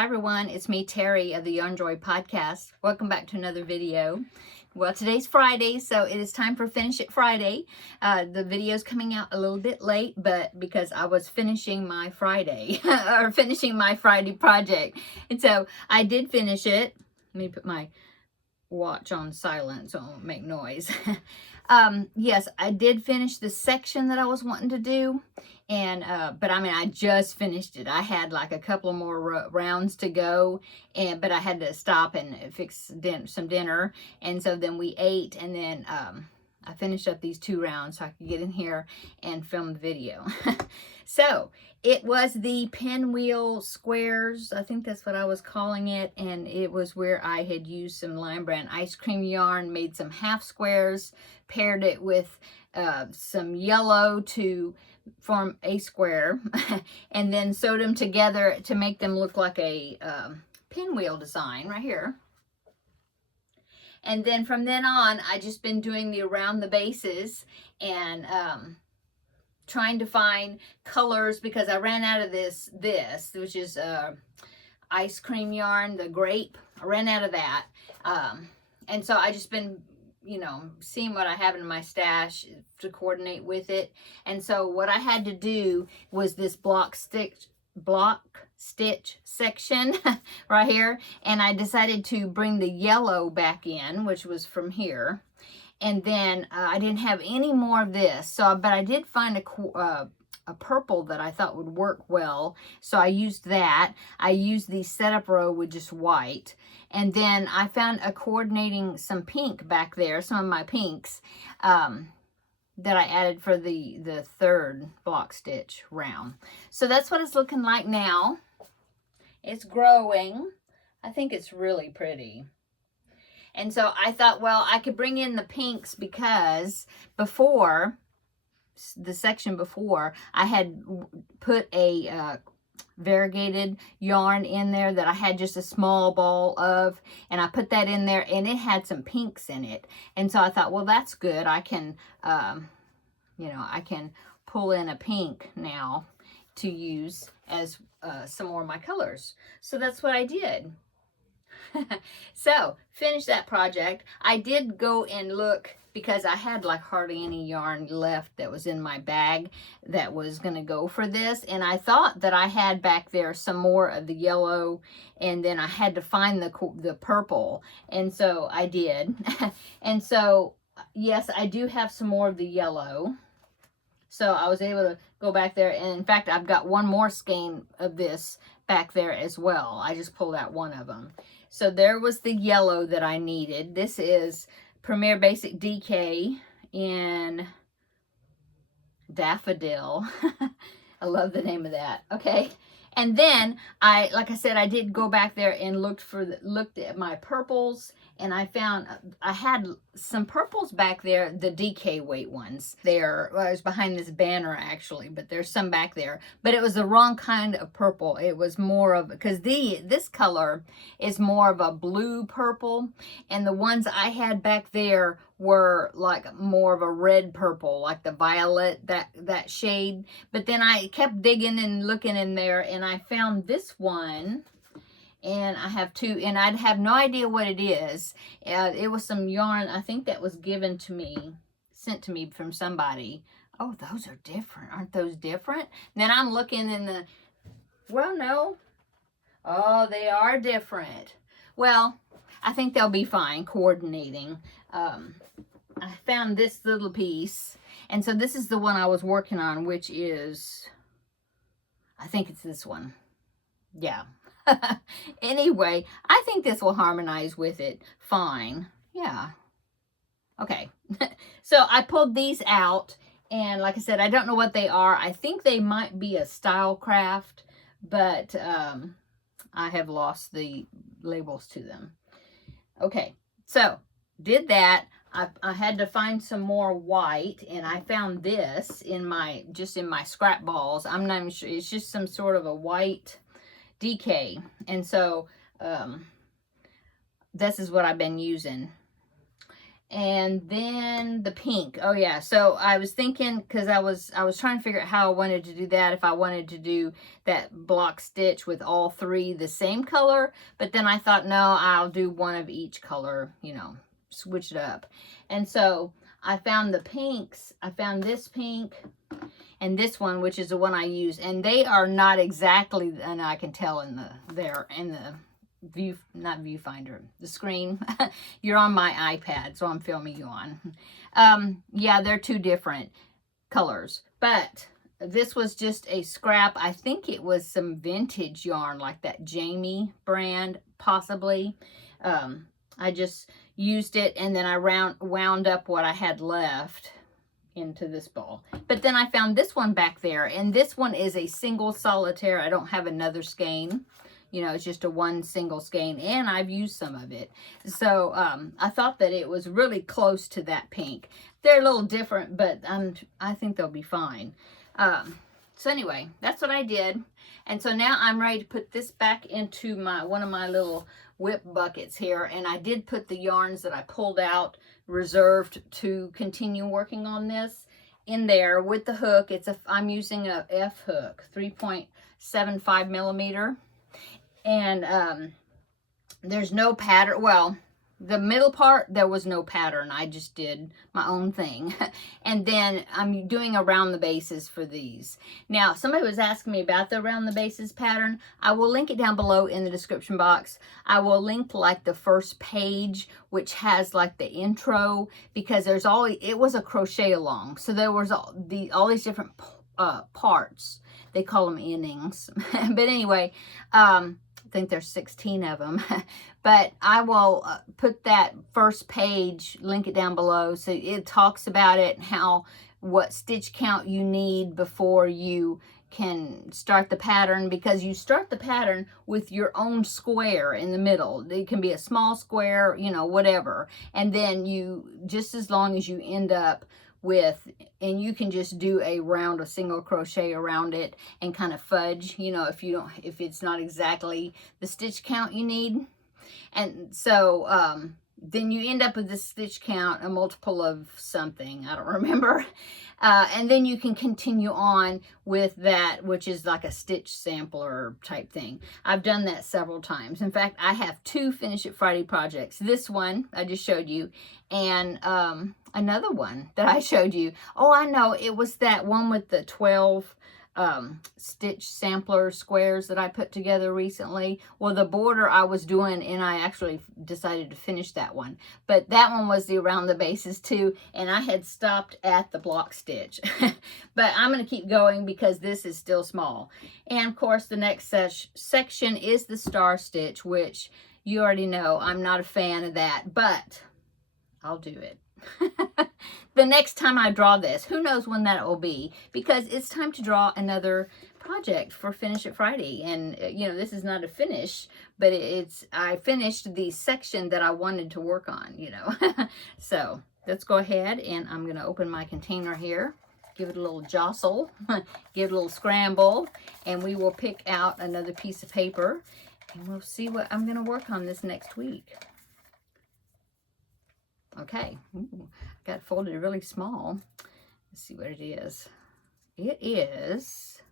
Hi everyone, it's me Terry of the Yarn Joy podcast. Welcome back to another video. Well, today's Friday, so it is time for Finish It Friday. The video's coming out a little bit late, but because I was finishing my Friday, or finishing my Friday project. And so I did finish it. Let me put my watch on silent so it won't make noise. Yes, I did finish the section that I was wanting to do. And but I mean, I just finished it. I had like a couple more rounds to go, but I had to stop and fix some dinner, and so then we ate, and then I finished up these 2 rounds so I could get in here and film the video. So it was the pinwheel squares, I think that's what I was calling it, and it was where I had used some Lion Brand ice cream yarn, made some half squares, paired it with some yellow to form a square, and then sewed them together to make them look like a pinwheel design right here. And then from then on, I just been doing the around the bases and trying to find colors, because I ran out of this which is ice cream yarn, the grape. I ran out of that, and so I just been, you know, seeing what I have in my stash to coordinate with it. And so what I had to do was this block stitch section right here, and I decided to bring the yellow back in, which was from here. And then I didn't have any more of this, so but I did find a purple that I thought would work well, so I used that. I used the setup row with just white, and then I found a coordinating some pink back there, some of my pinks that I added for the 3rd block stitch round. So that's what it's looking like now. It's growing. I think it's really pretty. And so I thought, well, I could bring in the pinks, because before, the section before, I had put a variegated yarn in there that I had just a small ball of, and I put that in there, and it had some pinks in it. And so I thought, well, that's good. I can, you know, I can pull in a pink now to use as some more of my colors. So that's what I did. So, finish that project. I did go and look, because I had like hardly any yarn left that was in my bag that was going to go for this. And I thought that I had back there some more of the yellow, and then I had to find the purple. And so I did. And so, yes, I do have some more of the yellow. So I was able to go back there. And in fact, I've got one more skein of this back there as well. I just pulled out one of them. So there was the yellow that I needed. This is Premier Basic DK in Daffodil. I love the name of that. Okay. And then like I said, I did go back there and looked at my purples, and I found I had some purples back there, the DK weight ones. Well, I was behind this banner actually, but there's some back there. But it was the wrong kind of purple. It was more of, because this color is more of a blue purple, and the ones I had back there were like more of a red purple, like the violet, that shade. But then I kept digging and looking in there, and I found this one. And I have 2, and I'd have no idea what it is. It was some yarn, I think, that was given to me, sent to me from somebody. Oh, those are different. Aren't those different? And then I'm looking in the, well, no. Oh, they are different. Well, I think they'll be fine coordinating. I found this little piece, and so this is the one I was working on, which is, I think it's this one. Yeah. Anyway, I think this will harmonize with it fine. Yeah. Okay. So I pulled these out, and like I said, I don't know what they are. I think they might be a style craft, but I have lost the labels to them. Okay. So did that. I had to find some more white, and I found this in my scrap balls. I'm not even sure. It's just some sort of a white DK, and so this is what I've been using. And then the pink. Oh yeah, so I was thinking, because I was trying to figure out how I wanted to do that, if I wanted to do that block stitch with all three the same color, but then I thought, no, I'll do one of each color, you know, switch it up. And so I found the pinks. I found this pink and this one, which is the one I use, and they are not exactly, and I can tell in the view, not viewfinder, the screen. You're on my iPad, so I'm filming you on. Yeah, they're two different colors, but this was just a scrap. I think it was some vintage yarn, like that Jamie brand, possibly. I just used it, and then I wound up what I had left into this ball. But then I found this one back there, and this one is a single solitaire. I don't have another skein. You know, it's just a one single skein, and I've used some of it. So I thought that it was really close to that pink. They're a little different, but I think they'll be fine. So anyway, that's what I did. And so now I'm ready to put this back into one of my little whip buckets here. And I did put the yarns that I pulled out, reserved to continue working on this, in there with the hook. I'm using a F hook, 3.75 millimeter. And there's no pattern. Well, the middle part, there was no pattern. I just did my own thing. And then I'm doing around the bases for these. Now, somebody was asking me about the around the bases pattern. I will link it down below in the description box. I will link like the first page, which has like the intro, because there's always, it was a crochet along. So there was all these different parts. They call them innings. But anyway, I think there's 16 of them. But I will put that first page, link it down below, so it talks about it, and what stitch count you need before you can start the pattern, because you start the pattern with your own square in the middle. It can be a small square, you know, whatever. And then just as long as you end up with, and you can just do a round of single crochet around it and kind of fudge, you know, if it's not exactly the stitch count you need. And so then you end up with this stitch count, a multiple of something, I don't remember. And then you can continue on with that, which is like a stitch sampler type thing. I've done that several times. In fact, I have two Finish It Friday projects. This one I just showed you, and another one that I showed you. Oh, I know, it was that one with the 12 stitch sampler squares that I put together recently. Well, the border I was doing, and I actually decided to finish that one, but that one was the around the bases too, and I had stopped at the block stitch. But I'm going to keep going because this is still small. And of course, the next section is the star stitch, which you already know I'm not a fan of that, but I'll do it. The next time I draw this, who knows when that will be, because it's time to draw another project for Finish It Friday. And you know, this is not a finish, but I finished the section that I wanted to work on, you know. So let's go ahead, and I'm going to open my container here, give it a little jostle, give it a little scramble, and we will pick out another piece of paper, and we'll see what I'm going to work on this next week. Okay, ooh, got it folded really small. Let's see what it is. It is,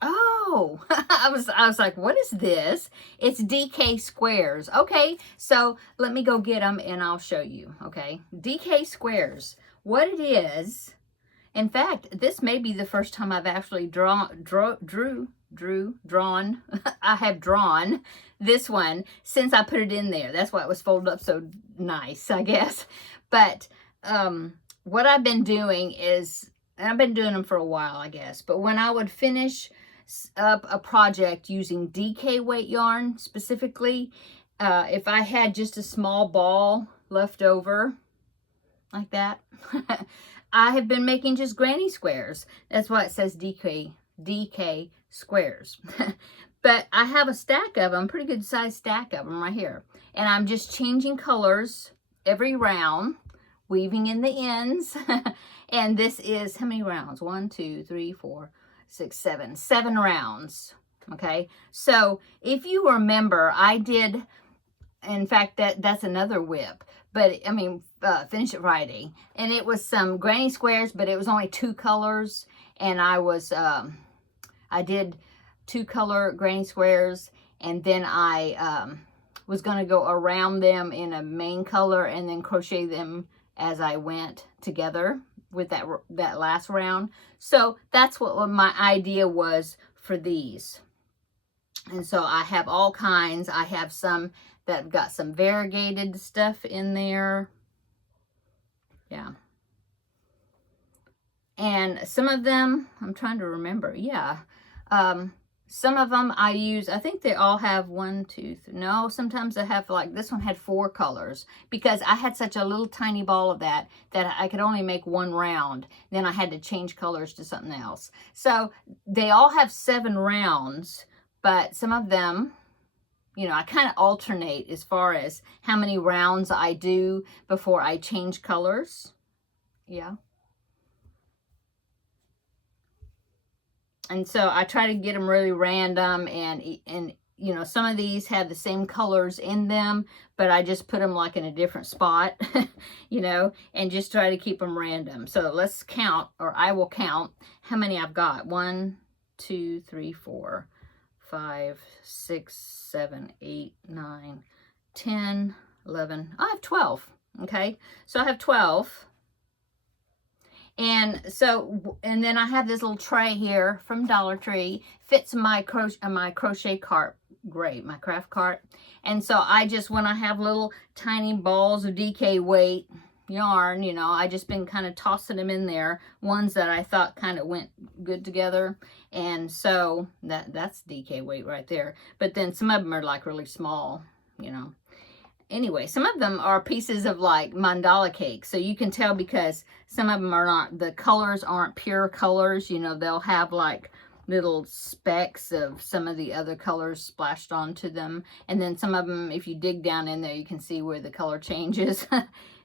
oh, I was like, what is this? It's DK squares. Okay, so let me go get them and I'll show you. Okay, DK squares. What it is, in fact, this may be the first time I've actually drawn. I have drawn this one since I put it in there. That's why it was folded up so nice, I guess. But what I've been doing is, and I've been doing them for a while, I guess, but when I would finish up a project using DK weight yarn specifically, if I had just a small ball left over like that, I have been making just granny squares. That's why it says DK squares. But I have a stack of them, pretty good size stack of them right here, and I'm just changing colors every round, weaving in the ends. And this is how many rounds? 1, 2, 3, 4, 6, 7 rounds. Okay, so if you remember, I did, in fact, that's another whip, but I mean, Finish It Friday, and it was some granny squares, but it was only 2 colors, and I did 2 color granny squares, and then I was going to go around them in a main color and then crochet them as I went together with that last round. So that's what my idea was for these. And so I have all kinds. I have some that have got some variegated stuff in there. Yeah. And some of them, I'm trying to remember. Yeah. Some of them I use, I think they all have 1, 2, 3. No, sometimes I have, like, this one had 4 colors because I had such a little tiny ball of that I could only make 1 round. Then I had to change colors to something else. So they all have 7 rounds, but some of them, you know, I kind of alternate as far as how many rounds I do before I change colors. Yeah. And so I try to get them really random, and you know, some of these have the same colors in them, but I just put them like in a different spot, you know, and just try to keep them random. So let's count, or I will count how many I've got. 1, 2, 3, 4, 5, 6, 7, 8, 9, 10, 11. I have 12. Okay, so I have 12. And so, and then I have this little tray here from Dollar Tree. Fits my crochet cart, great, my craft cart. And so I just, when I have little tiny balls of DK weight yarn, you know, I just been kind of tossing them in there. Ones that I thought kind of went good together. And so that's DK weight right there. But then some of them are like really small, you know. Anyway, some of them are pieces of like mandala cake. So you can tell because some of them are not, the colors aren't pure colors. You know, they'll have like little specks of some of the other colors splashed onto them. And then some of them, if you dig down in there, you can see where the color changes.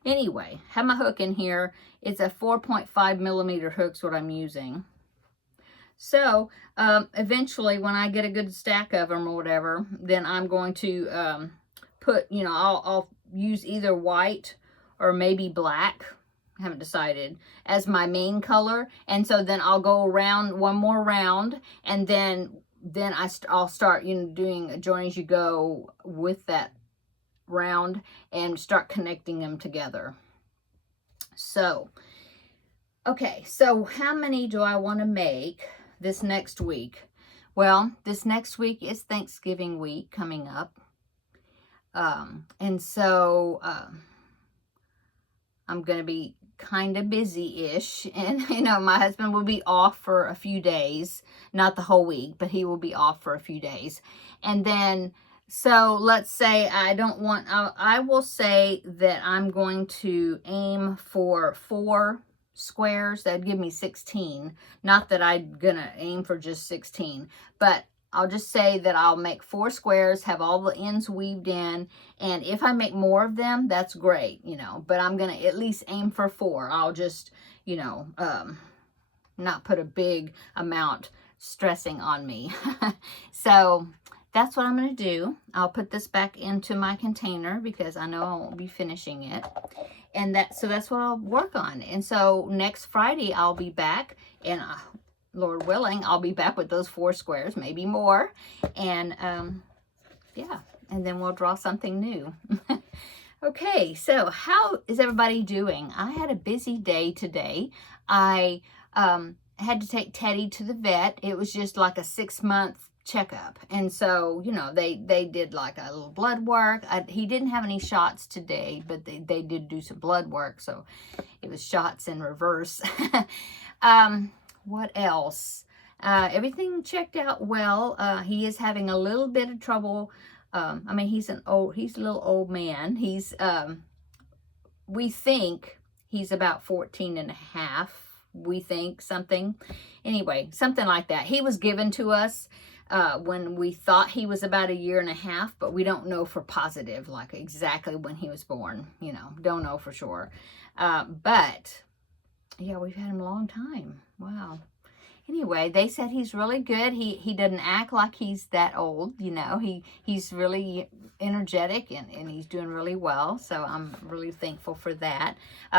Anyway, have my hook in here. It's a 4.5 millimeter hook's what I'm using. So eventually when I get a good stack of them or whatever, then I'm going to put, you know, I'll use either white or maybe black, I haven't decided, as my main color. And so then I'll go around one more round, and then I'll start, you know, doing a join as you go with that round and start connecting them together. So, okay, so how many do I want to make this next week? Well, this next week is Thanksgiving week coming up. And so I'm going to be kind of busy-ish, and you know, my husband will be off for a few days, not the whole week, but he will be off for a few days. And then, so let's say I will say that I'm going to aim for 4 squares. That'd give me 16. Not that I'm gonna aim for just 16, but I'll just say that I'll make 4 squares, have all the ends weaved in, and if I make more of them, that's great, you know, but I'm going to at least aim for 4. I'll just, you know, not put a big amount stressing on me. So that's what I'm going to do. I'll put this back into my container because I know I won't be finishing it. And so that's what I'll work on. And so next Friday I'll be back, and Lord willing, I'll be back with those 4 squares, maybe more. And yeah, and then we'll draw something new. Okay, so how is everybody doing? I had a busy day today. I had to take Teddy to the vet. It was just like a 6-month checkup. And so, you know, they did like a little blood work. He didn't have any shots today, but they did do some blood work. So it was shots in reverse. What else? Everything checked out well. He is having a little bit of trouble. I mean, he's a little old man. He's, we think he's about 14 and a half. We think something. Anyway, something like that. He was given to us when we thought he was about 1.5 years, but we don't know for positive, like exactly when he was born. You know, don't know for sure. But yeah, we've had him a long time. Wow. anyway, they said he's really good. He doesn't act like he's that old, you know. He's really energetic, and he's doing really well. So I'm really thankful for that.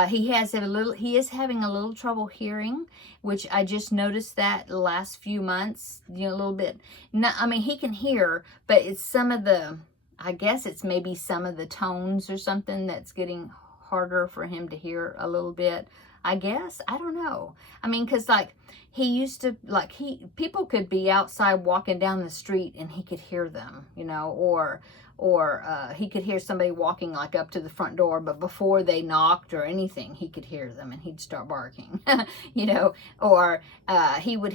He is having a little trouble hearing, which I just noticed that the last few months, you know, a little bit. No, I mean, he can hear, but it's some of the, I guess it's maybe some of the tones or something that's getting harder for him to hear a little bit. I guess, I don't know. I mean, because like he used to, like people could be outside walking down the street and he could hear them, you know, or he could hear somebody walking like up to the front door, but before they knocked or anything, he could hear them and he'd start barking, you know, or he could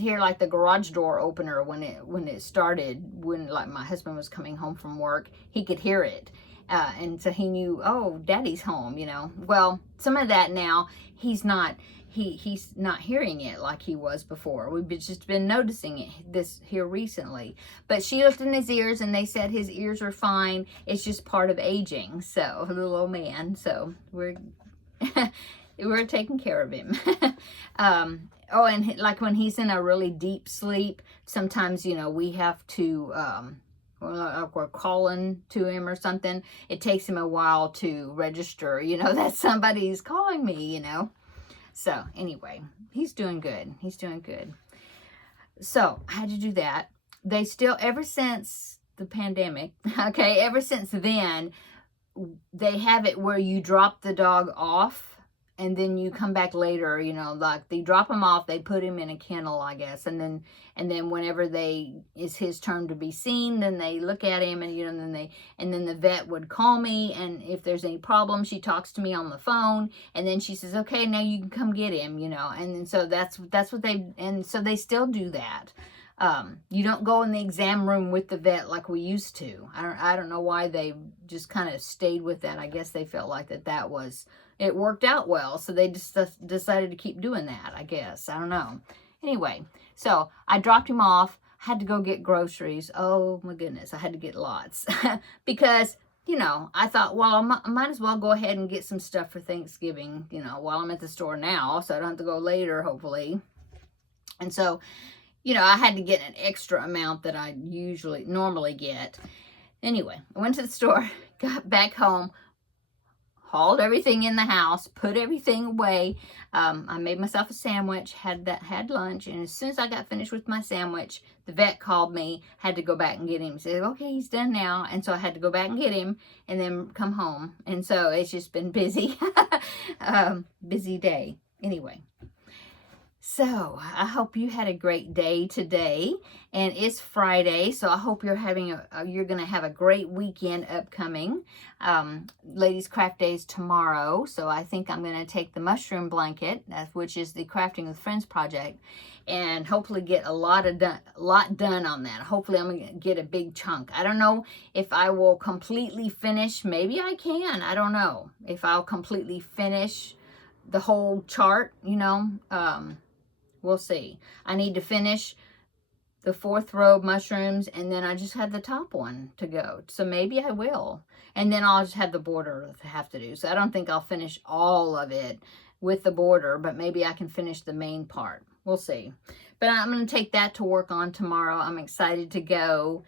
hear like the garage door opener when it started, when like my husband was coming home from work, he could hear it. And so he knew, oh, Daddy's home, you know. Well, some of that now, he's not hearing it like he was before. We've just been noticing it this here recently. But she looked in his ears, and they said his ears are fine. It's just part of aging. So, a little old man. So, we're taking care of him. Oh, and like when he's in a really deep sleep, sometimes, you know, we have to... like we're calling to him or something, it takes him a while to register, you know, that somebody's calling me, you know. So anyway, he's doing good. He's doing good. So I had to do that. They still, ever since the pandemic, okay, ever since then, they have it where you drop the dog off and then you come back later, you know, like they drop him off, they put him in a kennel, I guess, and then whenever it's his turn to be seen, then they look at him, and you know, and then the vet would call me, and if there's any problem, she talks to me on the phone, and then she says, okay, now you can come get him, you know, and then so that's what so they still do that. You don't go in the exam room with the vet like we used to. I don't know why they just kind of stayed with that. I guess they felt like it worked out well, so they just decided to keep doing that, I guess. I don't know. Anyway, so I dropped him off, had to go get groceries. Oh my goodness, I had to get lots. Because, you know, I thought, well, I might as well go ahead and get some stuff for Thanksgiving, you know, while I'm at the store now, so I don't have to go later, hopefully. And so, you know, I had to get an extra amount that I normally get. Anyway, I went to the store, got back home, hauled everything in the house, put everything away. I made myself a sandwich, had lunch, and as soon as I got finished with my sandwich, the vet called me, had to go back and get him. Said, okay, he's done now. And so I had to go back and get him and then come home. And so it's just been busy. Busy day. Anyway. So, I hope you had a great day today, and it's Friday, so I hope you're you're going to have a great weekend upcoming. Ladies Craft Day is tomorrow, so I think I'm going to take the mushroom blanket, which is the Crafting with Friends project, and hopefully get a lot done on that. Hopefully I'm going to get a big chunk. I don't know if I will completely finish. Maybe I can. I don't know if I'll completely finish the whole chart, you know. We'll see. I need to finish the 4th row of mushrooms, and then I just had the top one to go. So maybe I will. And then I'll just have the border to have to do. So I don't think I'll finish all of it with the border, but maybe I can finish the main part. We'll see. But I'm going to take that to work on tomorrow. I'm excited to go.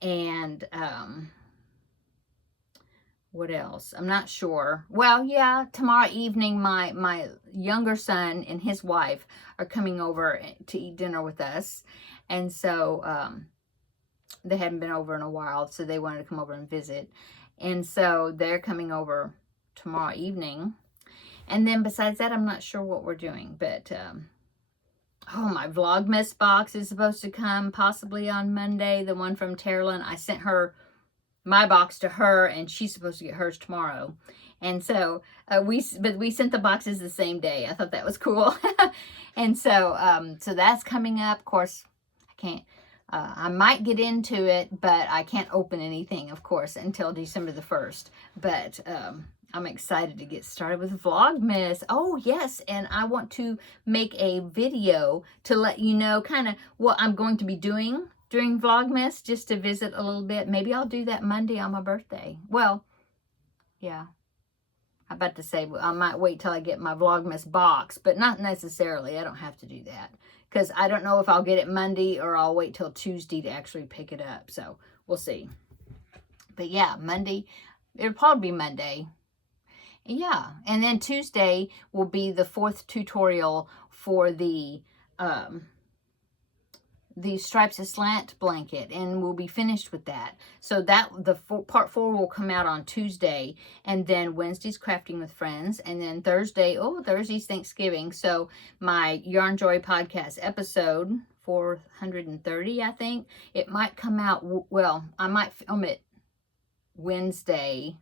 And, what else? I'm not sure. Well, yeah, tomorrow evening, my younger son and his wife are coming over to eat dinner with us. And so they hadn't been over in a while, so they wanted to come over and visit. And so they're coming over tomorrow evening. And then besides that, I'm not sure what we're doing. But, oh, my Vlogmas box is supposed to come possibly on Monday. The one from Terri. I sent her my box to her, and she's supposed to get hers tomorrow. And so we sent the boxes the same day. I thought that was cool. And so so that's coming up. Of course, I can't, I might get into it, but I can't open anything, of course, until December the 1st. But I'm excited to get started with Vlogmas. Oh, yes, and I want to make a video to let you know kind of what I'm going to be doing during Vlogmas, just to visit a little bit. Maybe I'll do that Monday on my birthday. Well, yeah. I'm about to say I might wait till I get my Vlogmas box, but not necessarily. I don't have to do that because I don't know if I'll get it Monday or I'll wait till Tuesday to actually pick it up. So we'll see. But yeah, Monday, it'll probably be Monday. Yeah, and then Tuesday will be the 4th tutorial for the Stripes Aslant blanket, and we'll be finished with that. So that part 4 will come out on Tuesday, and then Wednesday's Crafting with Friends, and then Thursday's Thanksgiving. So my Yarn Joy podcast episode 430, I think, it might come out, well, I might film it Wednesday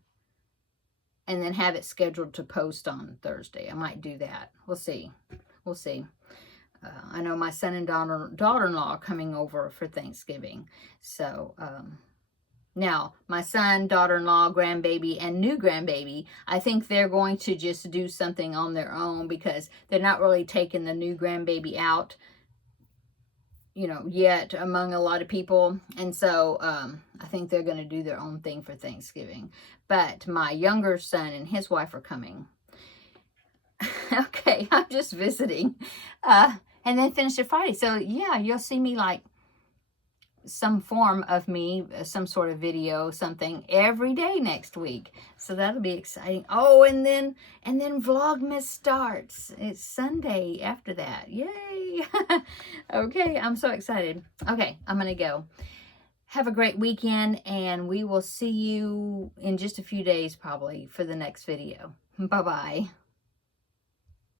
and then have it scheduled to post on Thursday. I might do that. We'll see. We'll see. I know my son and daughter-in-law are coming over for Thanksgiving. So, now, my son, daughter-in-law, grandbaby, and new grandbaby, I think they're going to just do something on their own because they're not really taking the new grandbaby out, you know, yet among a lot of people. And so, I think they're going to do their own thing for Thanksgiving. But my younger son and his wife are coming. Okay, I'm just visiting. And then finish it Friday. So, yeah, you'll see me like some form of me, some sort of video, something every day next week. So that'll be exciting. Oh, and then Vlogmas starts. It's Sunday after that. Yay! Okay, I'm so excited. Okay, I'm going to go. Have a great weekend, and we will see you in just a few days probably for the next video. Bye-bye.